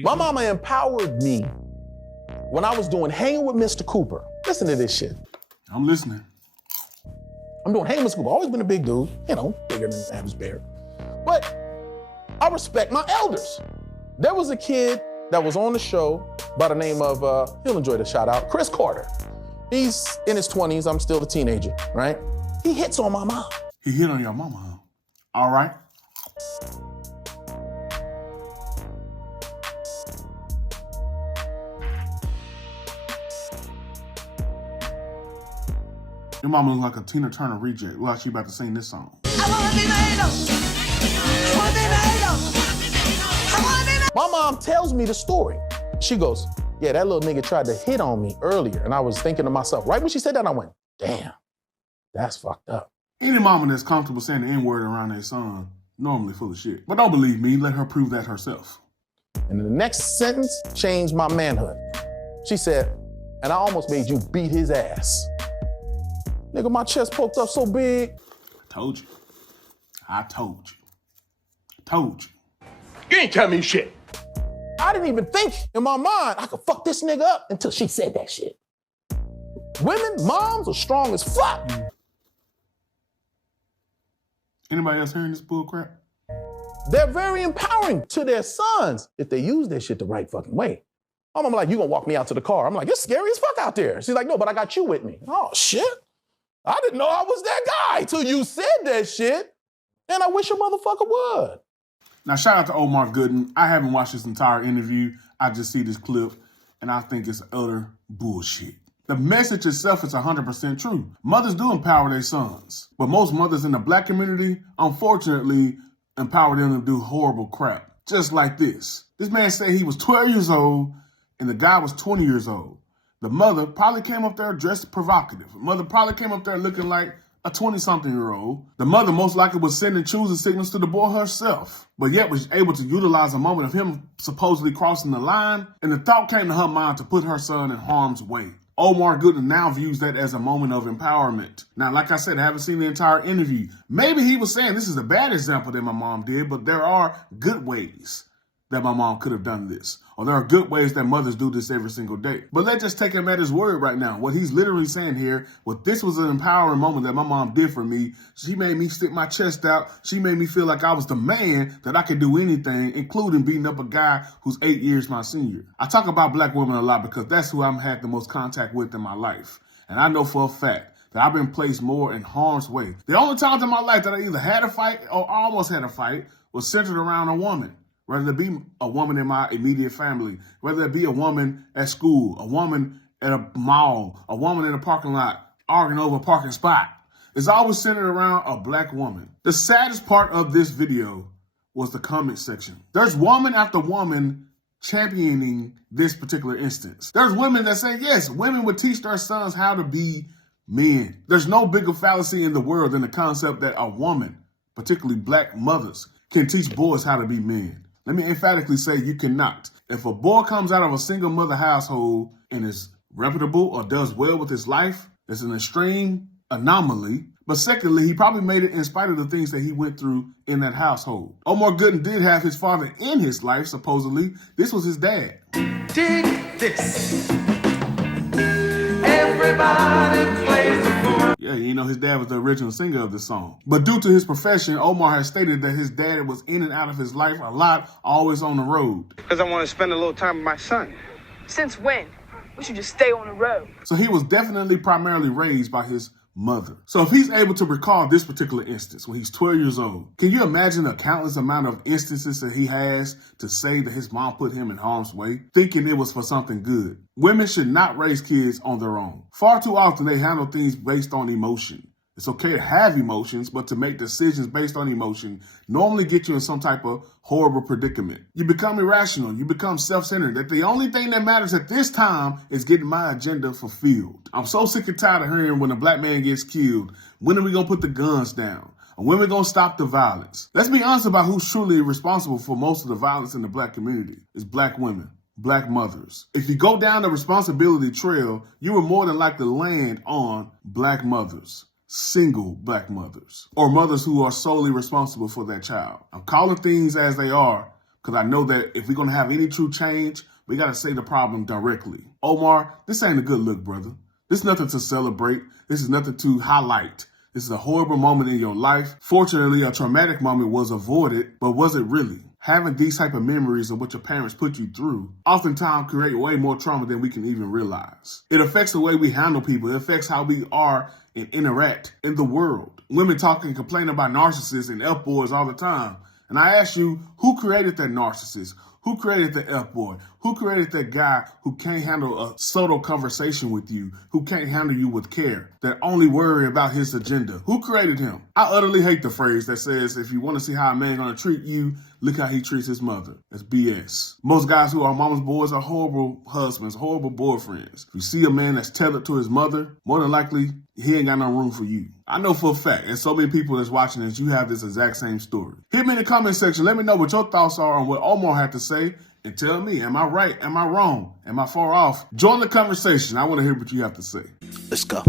My mama empowered me when I was doing Hanging with Mr. Cooper. Listen to this shit. I'm listening. I'm doing Hanging with Mr. Cooper. Always been a big dude, you know, bigger than the average bear. But I respect my elders. There was a kid that was on the show by the name of, he'll enjoy the shout out, Chris Carter. He's in his 20s, I'm still a teenager, right? He hits on my mom. He hit on your mama, huh? All right. Your mama looks like a Tina Turner reject. Look like she about to sing this song. My mom tells me the story. She goes, yeah, that little nigga tried to hit on me earlier. And I was thinking to myself, right when she said that, I went, damn, that's fucked up. Any mama that's comfortable saying the N-word around their son, normally full of shit. But don't believe me, let her prove that herself. And the next sentence changed my manhood. She said, and I almost made you beat his ass. Nigga, my chest poked up so big. I told you. I told you. I told you. You ain't tell me shit. I didn't even think in my mind I could fuck this nigga up until she said that shit. Women, moms are strong as fuck. Anybody else hearing this bull crap? They're very empowering to their sons if they use their shit the right fucking way. My mama like, you gonna walk me out to the car. I'm like, it's scary as fuck out there. She's like, no, but I got you with me. Oh, shit. I didn't know I was that guy till you said that shit. And I wish a motherfucker would. Now, shout out to Omar Gooding. I haven't watched this entire interview. I just see this clip, and I think it's utter bullshit. The message itself is 100% true. Mothers do empower their sons, but most mothers in the black community, unfortunately, empower them to do horrible crap. Just like this. This man said he was 12 years old, and the guy was 20 years old. The mother probably came up there dressed provocative. The mother probably came up there looking like a 20-something-year-old. The mother most likely was sending choosing signals to the boy herself, but yet was able to utilize a moment of him supposedly crossing the line, and the thought came to her mind to put her son in harm's way. Omar Gooding now views that as a moment of empowerment. Now, like I said, I haven't seen the entire interview. Maybe he was saying this is a bad example that my mom did, but there are good ways that my mom could have done this. Or there are good ways that mothers do this every single day. But let's just take him at his word right now. What he's literally saying here, this was an empowering moment that my mom did for me. She made me stick my chest out. She made me feel like I was the man, that I could do anything, including beating up a guy who's 8 years my senior. I talk about black women a lot because that's who I've had the most contact with in my life. And I know for a fact that I've been placed more in harm's way. The only times in my life that I either had a fight or almost had a fight was centered around a woman. Whether it be a woman in my immediate family, whether it be a woman at school, a woman at a mall, a woman in a parking lot, arguing over a parking spot. It's always centered around a black woman. The saddest part of this video was the comment section. There's woman after woman championing this particular instance. There's women that say, yes, women would teach their sons how to be men. There's no bigger fallacy in the world than the concept that a woman, particularly black mothers, can teach boys how to be men. Let me emphatically say you cannot. If a boy comes out of a single mother household and is reputable or does well with his life, it's an extreme anomaly. But secondly, he probably made it in spite of the things that he went through in that household. Omar Gooding did have his father in his life, supposedly. This was his dad. Dig this. Everybody plays the fool. Yeah, you know, his dad was the original singer of the song. But due to his profession, Omar has stated that his dad was in and out of his life a lot, always on the road. Because I want to spend a little time with my son. Since when? We should just stay on the road. So he was definitely primarily raised by his mother. So if he's able to recall this particular instance when he's 12 years old, can you imagine the countless amount of instances that he has to say that his mom put him in harm's way, thinking it was for something good? Women should not raise kids on their own. Far too often they handle things based on emotion. It's okay to have emotions, but to make decisions based on emotion normally get you in some type of horrible predicament. You become irrational. You become self-centered. That the only thing that matters at this time is getting my agenda fulfilled. I'm so sick and tired of hearing when a black man gets killed, when are we going to put the guns down? Or when are we going to stop the violence? Let's be honest about who's truly responsible for most of the violence in the black community. It's black women. Black mothers. If you go down the responsibility trail, you will more than likely land on black mothers. Single black mothers, or mothers who are solely responsible for that child. I'm calling things as they are, because I know that if we're going to have any true change, we got to say the problem directly. Omar, this ain't a good look, brother. This is nothing to celebrate. This is nothing to highlight. This is a horrible moment in your life. Fortunately, a traumatic moment was avoided, but was it really? Having these type of memories of what your parents put you through oftentimes create way more trauma than we can even realize. It affects the way we handle people. It affects how we are and interact in the world. Women talk and complain about narcissists and F-boys all the time. And I ask you, who created that narcissist? Who created the F-boy? Who created that guy who can't handle a subtle conversation with you, who can't handle you with care, that only worry about his agenda? Who created him? I utterly hate the phrase that says, if you want to see how a man gonna treat you, look how he treats his mother. That's BS. Most guys who are mama's boys are horrible husbands, horrible boyfriends. If you see a man that's tethered to his mother, more than likely, he ain't got no room for you. I know for a fact, and so many people that's watching this, you have this exact same story. Hit me in the comment section. Let me know what your thoughts are on what Omar had to say. And tell me, am I right? Am I wrong? Am I far off? Join the conversation. I want to hear what you have to say. Let's go.